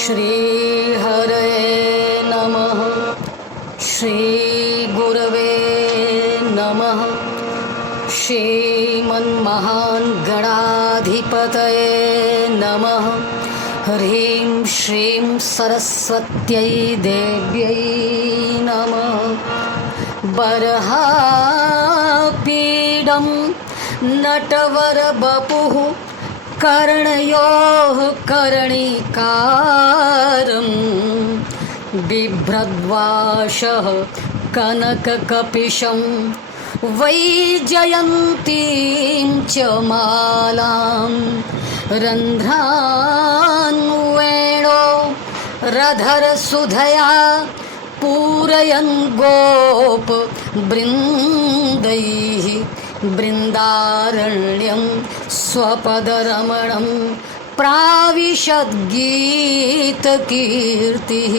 श्री हरे नमः। श्री गुरवे नमः। श्रीमन्महान् गणाधिपतये नमः। ह्रीं श्रीं सरस्वत्यै देव्यै नमः। बर्हापीडं नटवरवपुः कर्णयोः कर्णिकारं बिभ्रद्वाशः कनककपिशं वैजयन्तीं च मालां रन्ध्रान्वेणो रधरसुधया पूरयन् गोपवृन्दैः बृन्दारण्यं स्वपदरमणं प्राविशद्गीतकीर्तिः।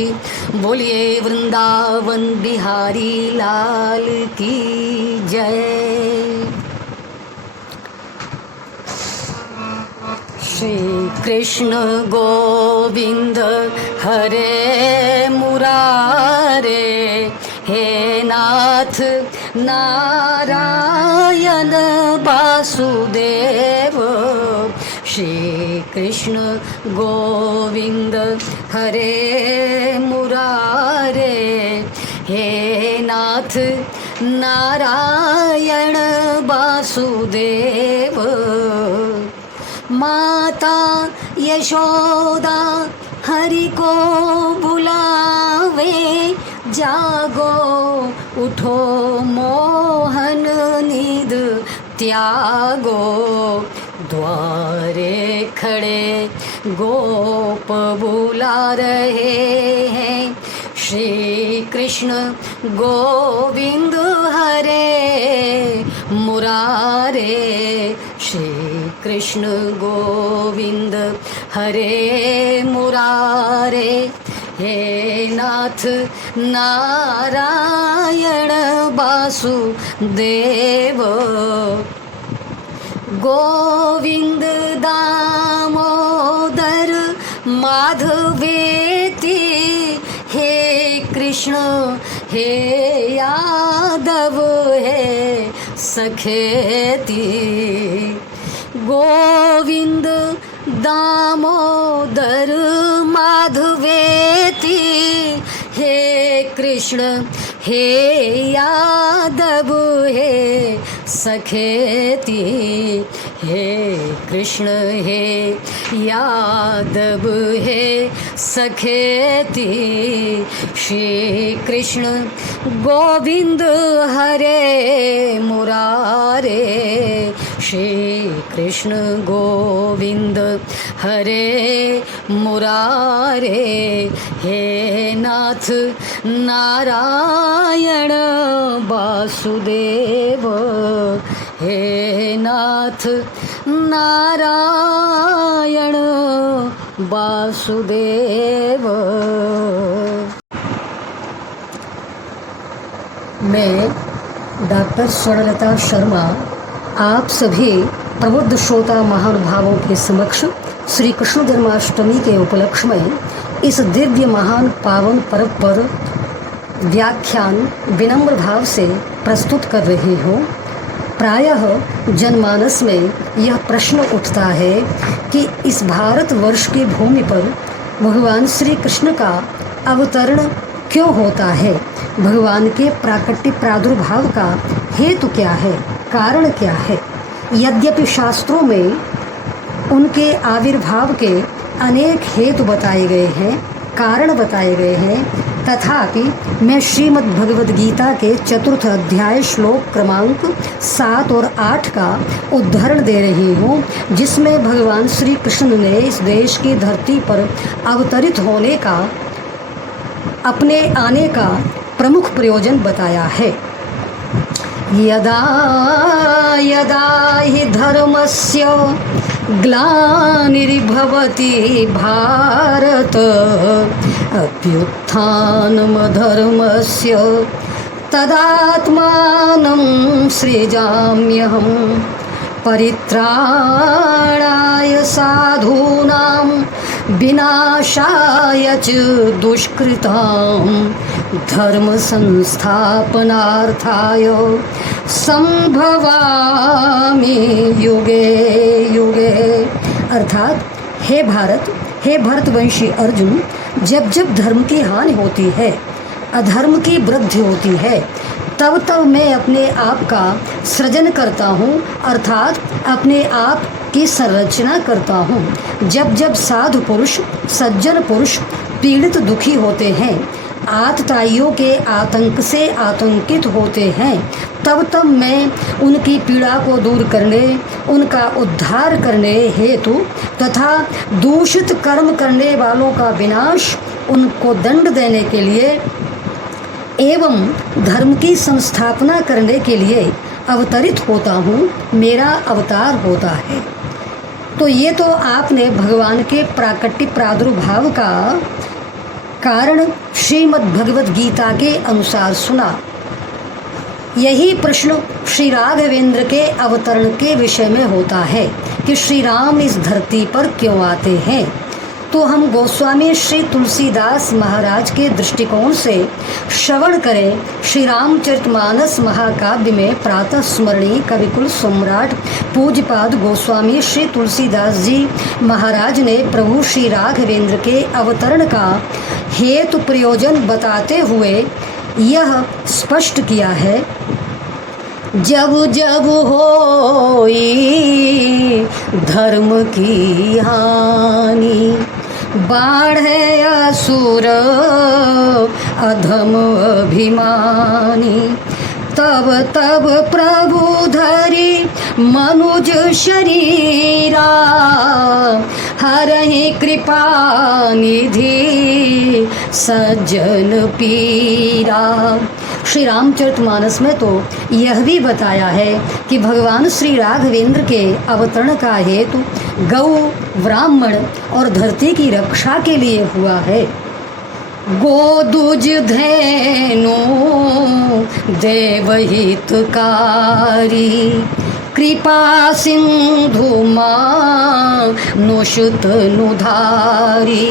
बोलिए वृंदावन बिहारी लाल की जय। श्री कृष्ण गोविंद हरे मुरारे, हे नाथ नारायण वासुदेव। श्री कृष्ण गोविंद हरे मुरारे, हे नाथ नारायण वासुदेव। माता यशोदा हरि को बुलावे, जागो उठो मोहन नींद त्यागो। द्वारे खड़े गोप बुला रहे हैं, श्री कृष्ण गोविंद हरे मुरारे। श्री कृष्ण गोविंद हरे मुरारे, हे नाथ नारायण वासुदेव। गोविंद दामोदर माधवेति, हे कृष्ण हे यादव हे सखेति। गोविंद दामोदर माधवेति, हे कृष्ण हे यादव हे सखेति। हे कृष्ण हे यादव हे सखेति। श्री कृष्ण गोविंद हरे मुरारे, श्री कृष्ण गोविंद हरे मुरारे, हे नाथ नारायण वासुदेव। हे नाथ नारायण वासुदेव। मैं डॉक्टर स्वर्णलता शर्मा आप सभी प्रबुद्ध श्रोता महानुभावों के समक्ष श्री कृष्ण जन्माष्टमी के उपलक्ष्य में इस दिव्य महान पावन पर्व पर व्याख्यान विनम्र भाव से प्रस्तुत कर रही हूँ। प्रायः जनमानस में यह प्रश्न उठता है कि इस भारतवर्ष की भूमि पर भगवान श्री कृष्ण का अवतरण क्यों होता है, भगवान के प्राकट्य प्रादुर्भाव का हेतु क्या है, कारण क्या है। यद्यपि शास्त्रों में उनके आविर्भाव के अनेक हेतु बताए गए हैं, कारण बताए गए हैं, तथापि मैं श्रीमद् भगवद गीता के 4th अध्याय श्लोक क्रमांक 7 और 8 का उद्धरण दे रही हूँ, जिसमें भगवान श्री कृष्ण ने इस देश की धरती पर अवतरित होने का, अपने आने का प्रमुख प्रयोजन बताया है। यदा यदा हि धर्मस्य ग्लानिर्भवति भारत, अभ्युत्थानमधर्मस्य तदात्मानं सृजाम्यहम्। परित्राणाय साधूनां विनाशाय च दुष्कृतां धर्म संस्थापनार्थाय संभवामि युगे युगे। अर्थात हे भारत, हे भरतवंशी अर्जुन, जब जब धर्म की हानि होती है, अधर्म की वृद्धि होती है, तब तब मैं अपने आप का सृजन करता हूँ, अर्थात अपने आप की संरचना करता हूँ। जब जब साधु पुरुष, सज्जन पुरुष पीड़ित दुखी होते हैं, आतताइयों के आतंक से आतंकित होते हैं, तब तब मैं उनकी पीड़ा को दूर करने, उनका उद्धार करने हेतु तथा दूषित कर्म करने वालों का विनाश, उनको दंड देने के लिए एवं धर्म की संस्थापना करने के लिए अवतरित होता हूँ, मेरा अवतार होता है। तो ये तो आपने भगवान के प्राकट्य प्रादुर्भाव का कारण श्रीमद् भगवद गीता के अनुसार सुना। यही प्रश्न श्री राघवेंद्र के अवतरण के विषय में होता है कि श्री राम इस धरती पर क्यों आते हैं। तो हम गोस्वामी श्री तुलसीदास महाराज के दृष्टिकोण से श्रवण करें श्री रामचरितमानस महाकाव्य में प्रातः स्मरणीय कविकुल सम्राट पूज्यपाद गोस्वामी श्री तुलसीदास जी महाराज ने प्रभु श्री राघवेंद्र के अवतरण का हेतु प्रयोजन बताते हुए यह स्पष्ट किया है। जब जब होई धर्म की हानि, बाढ़े असुर अधम अभिमानी, तब तब प्रभु धरि मनुज शरीरा, हरहि कृपा निधि सज्जन पीरा। श्री रामचरितमानस में तो यह भी बताया है कि भगवान श्री राघवेंद्र के अवतरण का हेतु गौ, ब्राह्मण और धरती की रक्षा के लिए हुआ है। गोदुज धेनु देवहितकारी, कृपा सिंधु मानुषत नुधारी।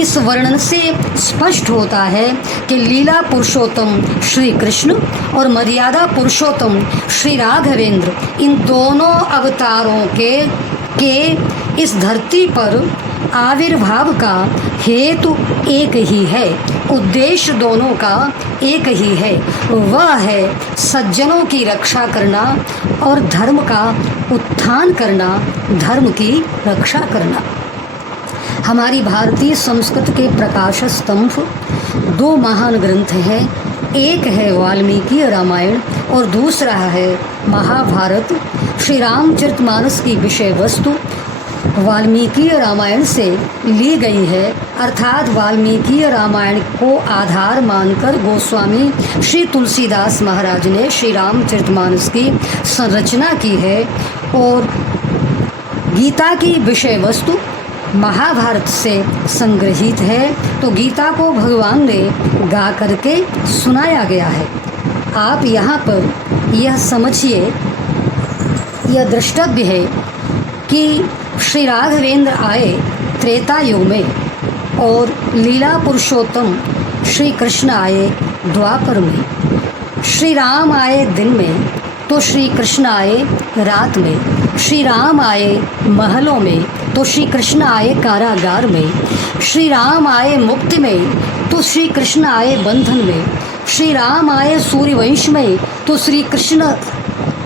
इस वर्णन से स्पष्ट होता है कि लीला पुरुषोत्तम श्री कृष्ण और मर्यादा पुरुषोत्तम श्री राघवेंद्र, इन दोनों अवतारों के इस धरती पर आविर्भाव का हेतु एक ही है, उद्देश्य दोनों का एक ही है, वह है सज्जनों की रक्षा करना और धर्म का उत्थान करना, धर्म की रक्षा करना। हमारी भारतीय संस्कृत के प्रकाश स्तंभ दो महान ग्रंथ हैं, एक है वाल्मीकि रामायण और दूसरा है महाभारत। श्री रामचरितमानस की विषय वस्तु वाल्मीकि रामायण से ली गई है, अर्थात वाल्मीकि रामायण को आधार मानकर गोस्वामी श्री तुलसीदास महाराज ने श्री रामचरितमानस की संरचना की है और गीता की विषय वस्तु महाभारत से संग्रहित है। तो गीता को भगवान ने गा करके सुनाया गया है। आप यहाँ पर यह समझिए, यह द्रष्टव्य है कि श्री राघवेंद्र आए त्रेता युग में और लीला पुरुषोत्तम श्री कृष्ण आए द्वापर में। श्री राम आए दिन में तो श्री कृष्ण आए रात में, श्री राम आए महलों में तो श्री कृष्ण आए कारागार में, श्री राम आए मुक्ति में तो श्री कृष्ण आए बंधन में, श्री राम आए सूर्यवंश में तो श्री कृष्ण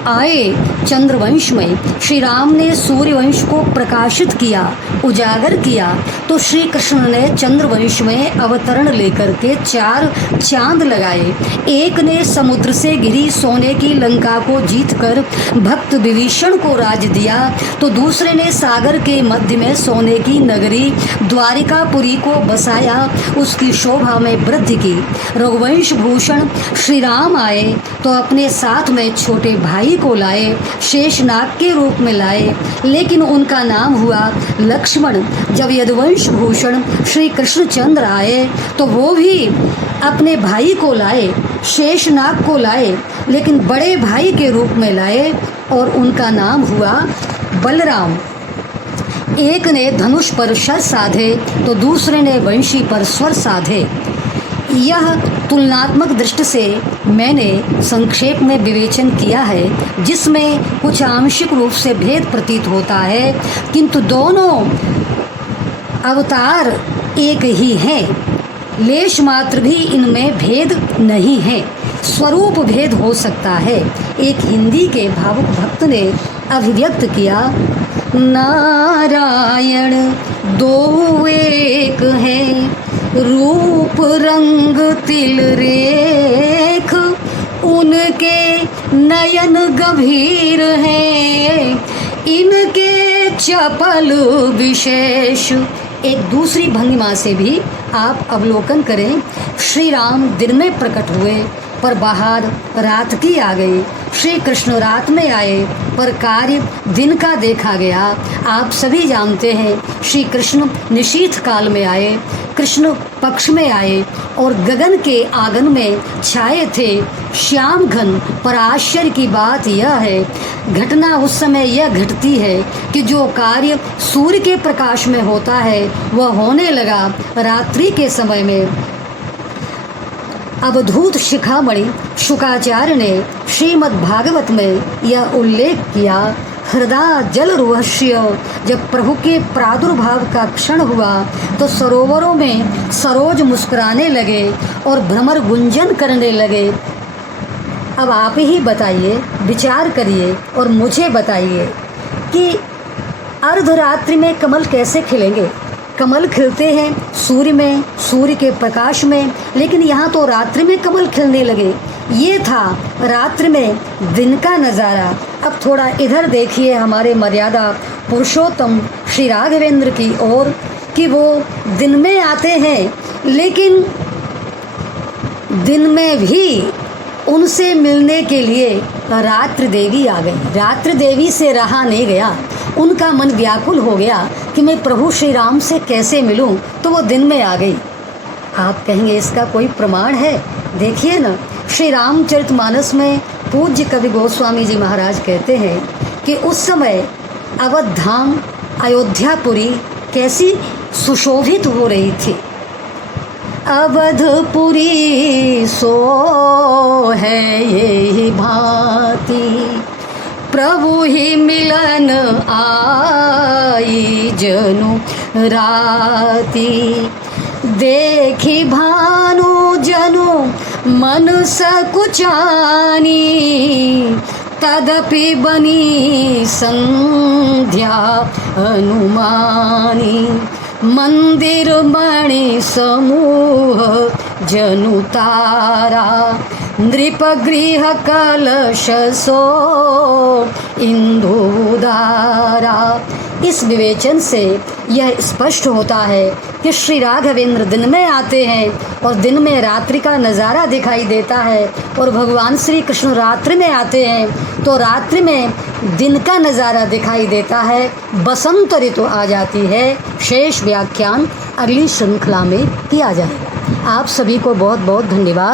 आए चंद्रवंश में। श्री राम ने सूर्यवंश को प्रकाशित किया, उजागर किया, तो श्री कृष्ण ने चंद्रवंश में अवतरण लेकर के 4 चांद लगाए। एक ने समुद्र से घिरी सोने की लंका को जीतकर भक्त विभीषण को राज दिया, तो दूसरे ने सागर के मध्य में सोने की नगरी द्वारिकापुरी को बसाया, उसकी शोभा में वृद्धि की। रघुवंश भूषण श्री राम आए तो अपने साथ में छोटे भाई को लाए, शेषनाग के रूप में लाए, लेकिन उनका नाम हुआ लक्ष्मण। जब यदुवंश भूषण श्री कृष्णचंद्र आए तो वो भी अपने भाई को लाए, शेषनाग को लाए, लेकिन बड़े भाई के रूप में लाए और उनका नाम हुआ बलराम। एक ने धनुष पर शर साधे तो दूसरे ने वंशी पर स्वर साधे। यह तुलनात्मक दृष्टि से मैंने संक्षेप में विवेचन किया है, जिसमें कुछ आंशिक रूप से भेद प्रतीत होता है, किंतु दोनों अवतार एक ही हैं। लेश मात्र भी इनमें भेद नहीं है। स्वरूप भेद हो सकता है। एक हिंदी के भावुक भक्त ने अभिव्यक्त किया, नारायण दो एक है, रूप रंग तिल रेख, उनके नयन गंभीर हैं, इनके चपल विशेष। एक दूसरी भंगिमा से भी आप अवलोकन करें। श्री राम दिन में प्रकट हुए पर बाहर रात की आ गई। श्री कृष्ण रात में आए पर कार्य दिन का देखा गया। आप सभी जानते हैं श्री कृष्ण निशीथ काल में आए, कृष्ण पक्ष में आए और गगन के आंगन में छाए थे श्याम घन। पर आश्चर्य की बात यह है, घटना उस समय यह घटती है कि जो कार्य सूर्य के प्रकाश में होता है वह होने लगा रात्रि के समय में। अवधूत शिखामणि शुकाचार्य ने श्रीमद् भागवत में यह उल्लेख किया, हृदय जल रहस्य। जब प्रभु के प्रादुर्भाव का क्षण हुआ तो सरोवरों में सरोज मुस्कुराने लगे और भ्रमर गुंजन करने लगे। अब आप ही बताइए, विचार करिए और मुझे बताइए कि अर्धरात्रि में कमल कैसे खिलेंगे। कमल खिलते हैं सूर्य में, सूर्य के प्रकाश में, लेकिन यहाँ तो रात्रि में कमल खिलने लगे। ये था रात्रि में दिन का नज़ारा। अब थोड़ा इधर देखिए हमारे मर्यादा पुरुषोत्तम श्री राघवेंद्र की ओर कि वो दिन में आते हैं, लेकिन दिन में भी उनसे मिलने के लिए रात्रि देवी आ गई। रात्रि देवी से रहा नहीं गया, उनका मन व्याकुल हो गया कि मैं प्रभु श्री राम से कैसे मिलूं, तो वो दिन में आ गई। आप कहेंगे इसका कोई प्रमाण है? देखिए ना, श्री रामचरितमानस में पूज्य कवि गोस्वामी जी महाराज कहते हैं कि उस समय अवध धाम अयोध्यापुरी कैसी सुशोभित हो रही थी। अवधपुरी सो है ये भांति, प्रभु ही मिलन आई जनु राती। देखी भानु जनु मन सकुचानी, तदपि बनी संध्या अनुमानी। मंदिर मणि समूह जनु तारा, नृप गृह कलश सो इंदुदारा। इस विवेचन से यह स्पष्ट होता है कि श्री राघवेंद्र दिन में आते हैं और दिन में रात्रि का नज़ारा दिखाई देता है, और भगवान श्री कृष्ण रात्रि में आते हैं तो रात्रि में दिन का नज़ारा दिखाई देता है। बसंत ऋतु आ जाती है। शेष व्याख्यान अगली श्रृंखला में किया जाएगा। आप सभी को बहुत बहुत धन्यवाद।